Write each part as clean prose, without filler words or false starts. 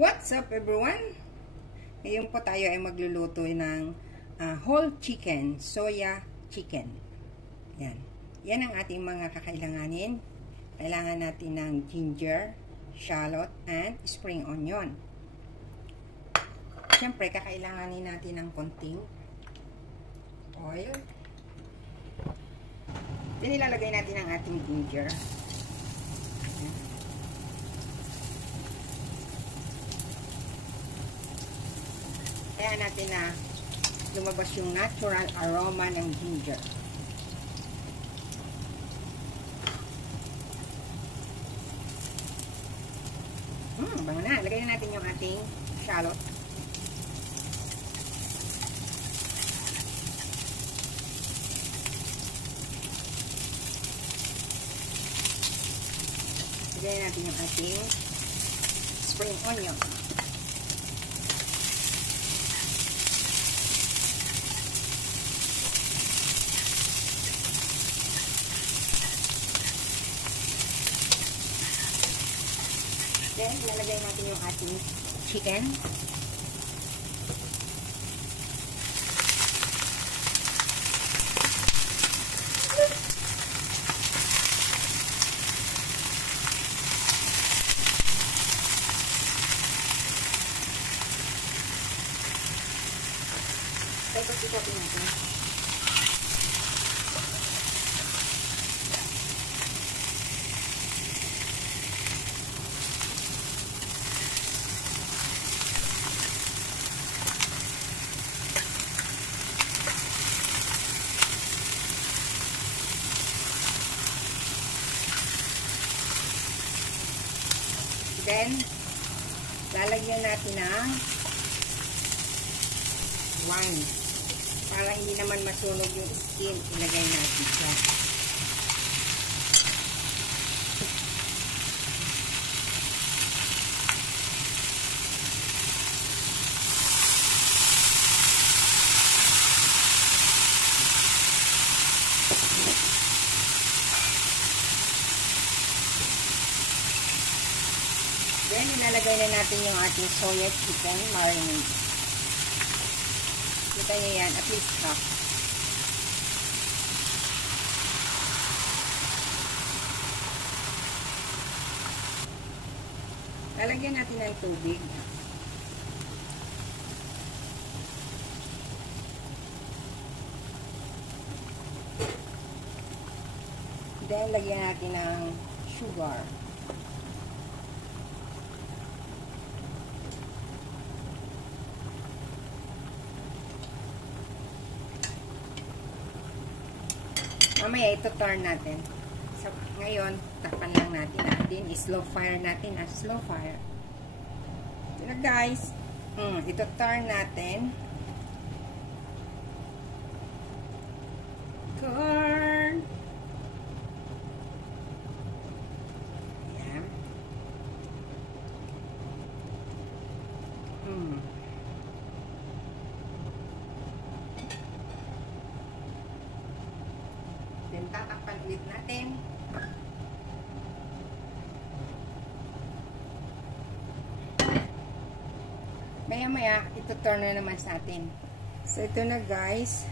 What's up everyone? Ngayon po tayo ay magluluto ng whole chicken, soya chicken. Yan. Yan ang ating mga kakailanganin. Kailangan natin ng ginger, shallot, and spring onion. Siyempre, kakailanganin natin ng konting oil. Then ilalagay natin ang ating ginger. Yan. Kaya natin na lumabas yung natural aroma ng ginger. Bango na. Lagay na natin yung ating shallot. Lagay natin yung ating spring onion. Then, ilalagay natin yung ating chicken. Tapos itotin natin. Then, lalagyan natin ng wine. Para hindi naman masunog yung skin, ilagay natin siya. Then, ilalagay na natin yung ating soya chicken marinade. Kita nyo yan, at least half. Lalagyan natin ng tubig. Then, lagyan natin ng sugar. Mamaya ito turn natin. So, ngayon, takpan lang natin. Then, slow fire natin. Slow fire. Ito guys. Ito turn natin. Turn. Ayan. Then, tatakpan ulit natin. Maya-maya, ito turn na naman sa atin. So, ito na guys.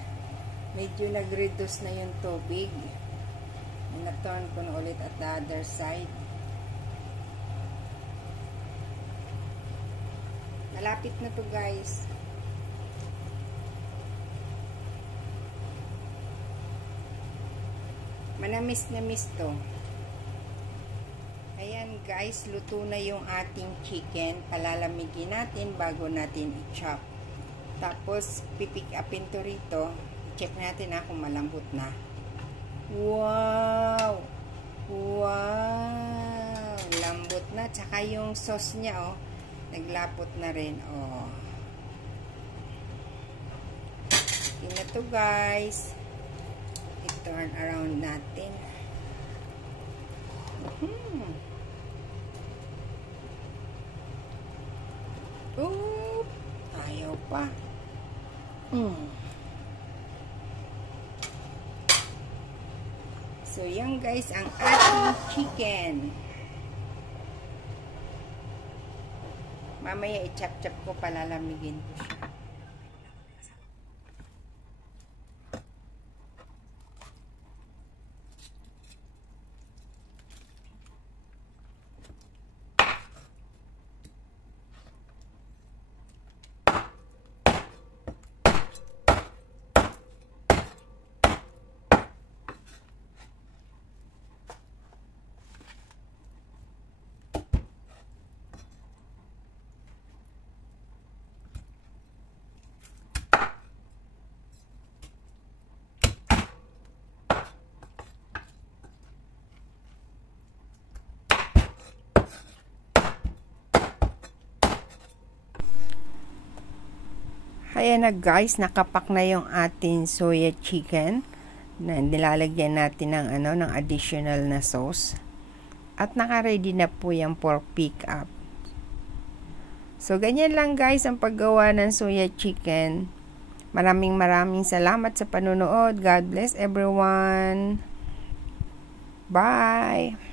Medyo nag-reduce na yung tubig. Na-turn ko na ulit at the other side. Malapit na to guys. Manamis-namis to. Ayan guys, luto na yung ating chicken. Palalamigin natin bago natin i-chop. Tapos, pipick upin to rito. I-check natin kung malambot na. Wow! Wow! Lambot na. Tsaka yung sauce niya, naglapot na rin. Ito na to guys. I-turn around natin. Ayaw pa. So, yan guys ang ating chicken. Mamaya i-chop-chop ko, palalamigin ko siya. Ayan na guys, nakapak na yung ating soya chicken na nilalagyan natin ng ng additional na sauce. At naka-ready na po yan for pick up. So ganyan lang guys ang paggawa ng soya chicken. Maraming salamat sa panunood. God bless everyone. Bye.